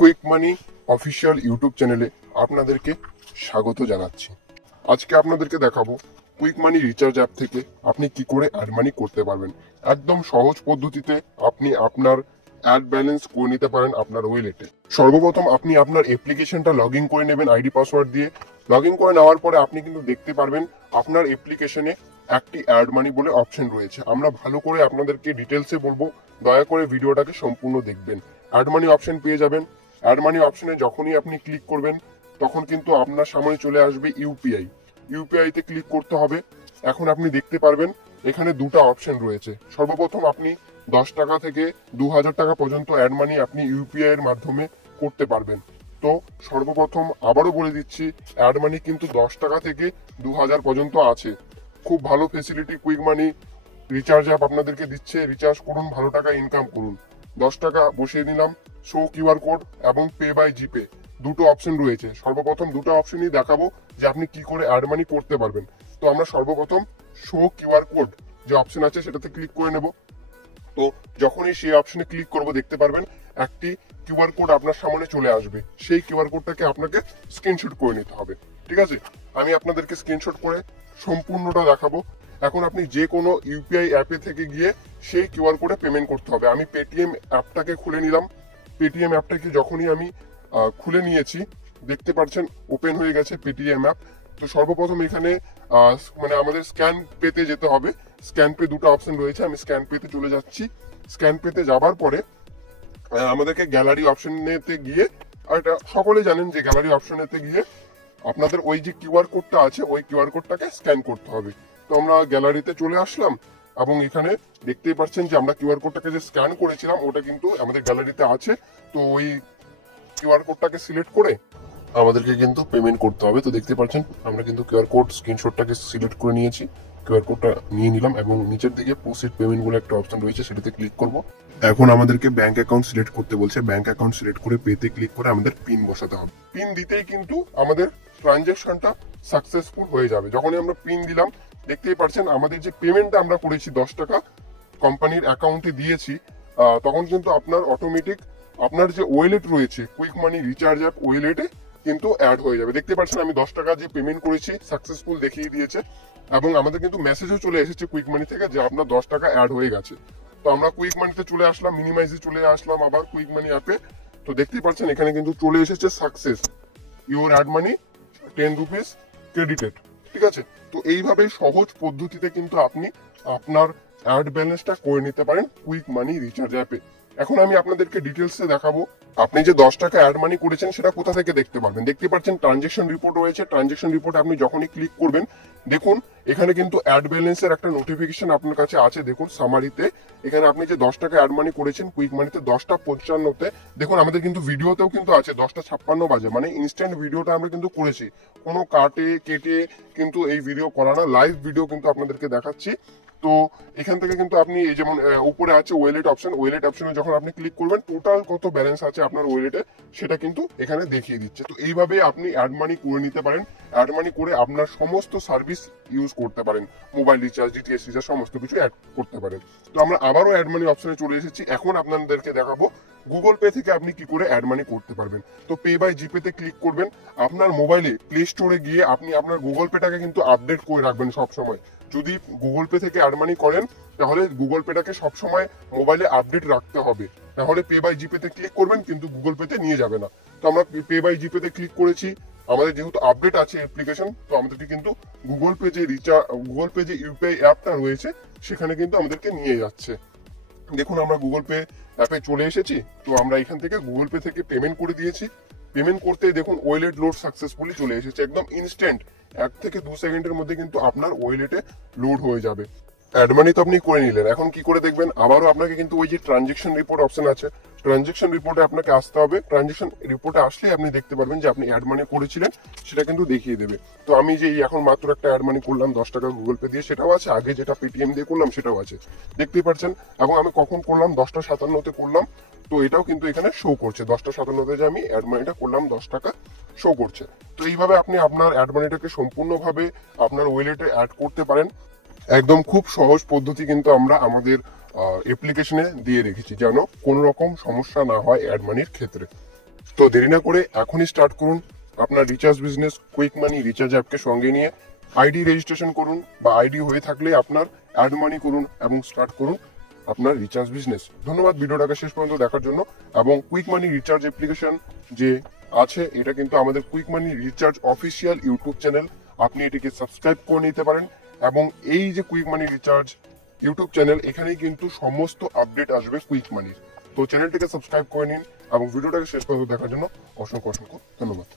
Quick মানি official YouTube চ্যানেলে আপনাদেরকে স্বাগত জানাচ্ছি। আজকে আপনাদেরকে দেখাবো কুইক মানি রিচার্জ অ্যাপ থেকে আপনি কি করে অ্যাড মানি করতে পারবেন। একদম সহজ পদ্ধতিতে আপনি আপনার অ্যাড ব্যালেন্স করে নিতে পারেন আপনার ওয়েলেটে। সর্বপ্রথম আপনি আপনার অ্যাপ্লিকেশনটা লগ ইন করে নেবেন আইডি পাসওয়ার্ড দিয়ে। লগ ইন করে নেওয়ার পরে আপনি কিন্তু দেখতে পারবেন আপনার অ্যাপ্লিকেশনে একটি অ্যাড মানি বলে অপশন রয়েছে। আমরা ভালো করে আপনাদেরকে ডিটেলসে বলবো, দয়া করে ভিডিওটাকে সম্পূর্ণ দেখবেন। অ্যাড মানি অপশন পেয়ে যাবেন। অ্যাড মানি অপশনে যখনই আপনি ক্লিক করবেন তখন কিন্তু আপনার সামনে চলে আসবে ইউপিআই। ইউপিআই তে ক্লিক করতে হবে। এখন আপনি দেখতে পারবেন এখানে দুটো অপশন রয়েছে। সর্বপ্রথম আপনি 10 টাকা থেকে 2000 টাকা পর্যন্ত অ্যাড মানি আপনি ইউপিআই এর মাধ্যমে করতে পারবেন। তো সর্বপ্রথম আবারও বলে দিচ্ছি, অ্যাড মানি কিন্তু 10 টাকা থেকে 2000 পর্যন্ত আছে। খুব ভালো ফেসিলিটি কুইক মানি রিচার্জ অ্যাপ আপনাদেরকে দিচ্ছে। রিচার্জ করুন, ভালো টাকা ইনকাম করুন। 10 টাকা বসিয়ে নিলাম। শো কিউআর কোড এবং পে বাই জিপে দুটো অপশন রয়েছে। সর্বপ্রথম দুটো অপশনই দেখাবো যে আপনি কি করে অ্যাড মানি করতে পারবেন। তো আমরা সর্বপ্রথম শো কিউআর কোড যে অপশন আছে সেটাতে ক্লিক করে নেব। তো যখনই সেই অপশনে ক্লিক করব দেখতে পারবেন একটি কিউআর কোড আপনার সামনে চলে আসবে। সেই কিউআর কোডটাকে আপনাকে স্ক্রিনশট করে নিতে হবে। ঠিক আছে, আমি আপনাদেরকে স্ক্রিনশট করে সম্পূর্ণটা দেখাবো। এখন আপনি যে কোনো ইউপিআই অ্যাপে থেকে গিয়ে সেই কিউআর কোডে পেমেন্ট করতে হবে। আমি পেটিএম অ্যাপটাকে খুলে নিলাম। পেটিএম অ্যাপটাকে যখনই আমি খুলে নিয়েছি দেখতে পাচ্ছেন ওপেন হয়ে গেছে পেটিএম অ্যাপ। তো সর্বপ্রথম এখানে মানে আমাদের স্ক্যান পেতে যেতে হবে। স্ক্যান পে দুটো অপশন রয়েছে, আমি স্ক্যান পেতে চলে যাচ্ছি। স্ক্যান পেতে যাবার পরে আমাদেরকে গ্যালারি অপশনেতে গিয়ে, আর এটা সকলে জানেন যে গ্যালারি অপশনেতে গিয়ে আপনাদের ওই যে কিউআর কোডটা আছে ওই কিউআর কোডটাকে স্ক্যান করতে হবে। তো আমরা গ্যালারিতে চলে আসলাম এবং এখানে দেখতেই পাচ্ছেন যে আমরা কিউআর কোডটাকে যে স্ক্যান করেছিলাম ওটা কিন্তু আমাদের গ্যালারিতে আছে। তো ওই কিউআর কোডটাকে সিলেক্ট করে আমাদেরকে কিন্তু পেমেন্ট করতে হবে। তো দেখতে পাচ্ছেন আমরা কিন্তু কিউআর কোড স্ক্রিনশটটাকে সিলেক্ট করে নিয়েছি। কিউআর কোডটা নিয়ে নিলাম এবং নিচের দিকে প্রসিড পেমেন্ট বলে একটা অপশন রয়েছে, সেটাতে ক্লিক করব। এখন আমাদেরকে ব্যাংক অ্যাকাউন্ট সিলেক্ট করতে বলছে। ব্যাংক অ্যাকাউন্ট সিলেক্ট করে পেতে ক্লিক করে আমাদের পিন বসাতে হবে। পিন দিতেই কিন্তু আমাদের ট্রানজাকশনটা সাকসেসফুল হয়ে যাবে। যখনই আমরা পিন দিলাম দেখতেই পাচ্ছেন আমাদের যে পেমেন্টটা আমরা করেছি 10 টাকা কোম্পানির অ্যাকাউন্টে দিয়েছি, তখন কিন্তু আপনার অটোমেটিক আপনার যে ওয়েলেট রয়েছে কুইক মানি রিচার্জ অ্যাপ ওয়েলেটে কিন্তু অ্যাড হয়ে যাবে। দেখতে পাচ্ছেন আমি 10 টাকা যে পেমেন্ট করেছি সাকসেসফুল দেখিয়ে দিয়েছে এবং আমাদের কিন্তু মেসেজও চলে এসেছে কুইক মানি থেকে যে আপনার 10 টাকা অ্যাড হয়ে গেছে। তো আমরা কুইক মানিতে চলে আসলাম, মিনিমাইজে চলে আসলাম আবার কুইক মানি অ্যাপে। তো দেখতেই পাচ্ছেন এখানে কিন্তু চলে এসেছে success your add money 10 rupees credited. ঠিক আছে, তো এইভাবে সহজ পদ্ধতিতে কিন্তু আপনি আপনার অ্যাড ব্যালেন্সটা করে নিতে পারেন কুইক মানি রিচার্জ অ্যাপে। এখন আমি আপনাদেরকে ডিটেলসে দেখাবো আপনি যে 10 টাকা অ্যাড মানি করেছেন সেটা কোথা থেকে দেখতে পারবেন। দেখতে পাচ্ছেন ট্রানজেকশন রিপোর্ট রয়েছে। ট্রানজেকশন রিপোর্টে আপনি যখনই ক্লিক করবেন দেখুন এখানে কিন্তু অ্যাড ব্যালেন্সের একটা নোটিফিকেশন আপনার কাছে আছে। দেখুন সামারিতে এখানে আপনি যে 10 টাকা অ্যাড মানি করেছেন কুইক মানিতে 10:55-তে, দেখুন আমাদের কিন্তু ভিডিওতেও কিন্তু আছে 10:56 বাজে, মানে ইনস্ট্যান্ট ভিডিওটা আমরা কিন্তু করেছি, কোনো কেটে কিন্তু এই ভিডিও করা না, লাইভ ভিডিও কিন্তু আপনাদেরকে দেখাচ্ছি। তো এখান থেকে কিন্তু আপনি এই যেমন উপরে আছে ওয়েলেট অপশন, ওয়েলেট অপশনে যখন আপনি ক্লিক করবেন টোটাল কত ব্যালেন্স আছে আপনার ওয়েলেটে সেটা কিন্তু এখানে দেখিয়ে দিচ্ছে। তো এইভাবে আপনি অ্যাড মানি করে নিতে পারেন। অ্যাড মানি করে আপনার সমস্ত সার্ভিস ইউজ করতে পারেন, মোবাইল রিচার্জ, ডিটিএইচ রিচার্জ সমস্ত কিছু অ্যাড করতে পারেন। তো আমরা আবারও অ্যাড মানি অপশনে চলে এসেছি। এখন আপনাদেরকে দেখাবো গুগল পে থেকে আপনি কি করে অ্যাড মানি করতে পারবেন। তো পে বাই জিপে তে ক্লিক করবেন। আপনার মোবাইলে প্লে স্টোরে গিয়ে আপনি আপনার গুগল পেটাকে কিন্তু আপডেট করে রাখবেন সব সময়। যদি গুগল পে থেকে অ্যাড মানি করেন তাহলে গুগল পেটাকে সবসময় মোবাইলে আপডেট রাখতে হবে, তাহলে পে বাই জিপে তে ক্লিক করবেন কিন্তু গুগল পেতে নিয়ে যাবে না। তো আমরা পে বাই জিপে তে ক্লিক করেছি, আমাদের যেহেতু আপডেট আছে অ্যাপ্লিকেশন, তো আমাদেরকে কিন্তু গুগল পে যে ইউপিআই অ্যাপটা রয়েছে সেখানে কিন্তু আমাদেরকে নিয়ে যাচ্ছে। দেখুন আমরা গুগল পে অ্যাপে চলে এসেছি। তো আমরা এখান থেকে গুগল পে থেকে পেমেন্ট করে দিয়েছি। পেমেন্ট করতে দেখুন ওয়েলেট লোড সাকসেসফুলি চলে এসেছে, একদম ইনস্ট্যান্ট 1 থেকে 2 সেকেন্ডের মধ্যে কিন্তু আপনার ওয়েলেটে লোড হয়ে যাবে। অ্যাড মানি তো আপনি করে নিলেন, এখন কি করে দেখবেন? আবারও আপনাকে কিন্তু ওই যে ট্রানজেকশন রিপোর্ট অপশন আছে, ট্রানজেকশন রিপোর্টে আপনাকে আসতে হবে। ট্রানজেকশন রিপোর্টে আসলে আপনি দেখতে পারবেন যে আপনি অ্যাড মানি করেছিলেন সেটা কিন্তু দেখিয়ে দেবে। তো আমি যে এখন মাত্র একটা অ্যাড মানি করলাম 10 টাকা গুগল পে দিয়ে সেটাও আছে, আগে যেটা পেটিএম দিয়ে করলাম সেটাও আছে, দেখতেই পাচ্ছেন। এবং আমি কখন করলাম 10:57-তে করলাম, তো এটাও কিন্তু এখানে শো করছে 10:57-তে যে আমি অ্যাড মানিটা করলাম 10 টাকা শো করছে। তো এইভাবে আপনি আপনার অ্যাড মানিটাকে সম্পূর্ণভাবে আপনার ওয়েলেটে অ্যাড করতে পারেন। একদম খুব সহজ পদ্ধতি কিন্তু আমরা আমাদের অ্যাপ্লিকেশনে দিয়ে রেখেছি যেন কোনো রকম সমস্যা না হয় অ্যাড মানির ক্ষেত্রে। তো দেরি না করে এখনই স্টার্ট করুন আপনার রিচার্জ বিজনেস কুইক মানি রিচার্জ অ্যাপকে সঙ্গে নিয়ে। আইডি রেজিস্ট্রেশন করুন বা আইডি হয়ে থাকলে আপনার অ্যাড মানি করুন এবং স্টার্ট করুন আপনার রিচার্জ বিজনেস। ধন্যবাদ ভিডিওটাকে শেষ পর্যন্ত দেখার জন্য। এবং কুইক মানি রিচার্জ অ্যাপ্লিকেশন যে আছে এটা কিন্তু আমাদের কুইক মানি রিচার্জ অফিসিয়াল ইউটিউব চ্যানেল, আপনি এটিকে সাবস্ক্রাইব করে নিতে পারেন। এবং এই যে কুইক মানি রিচার্জ ইউটিউব চ্যানেল, এখানেই কিন্তু সমস্ত আপডেট আসবে কুইক মানির। তো চ্যানেলটিকে সাবস্ক্রাইব করে নিন এবং ভিডিওটাকে শেষ পর্যন্ত দেখার জন্য অসংখ্য অসংখ্য ধন্যবাদ।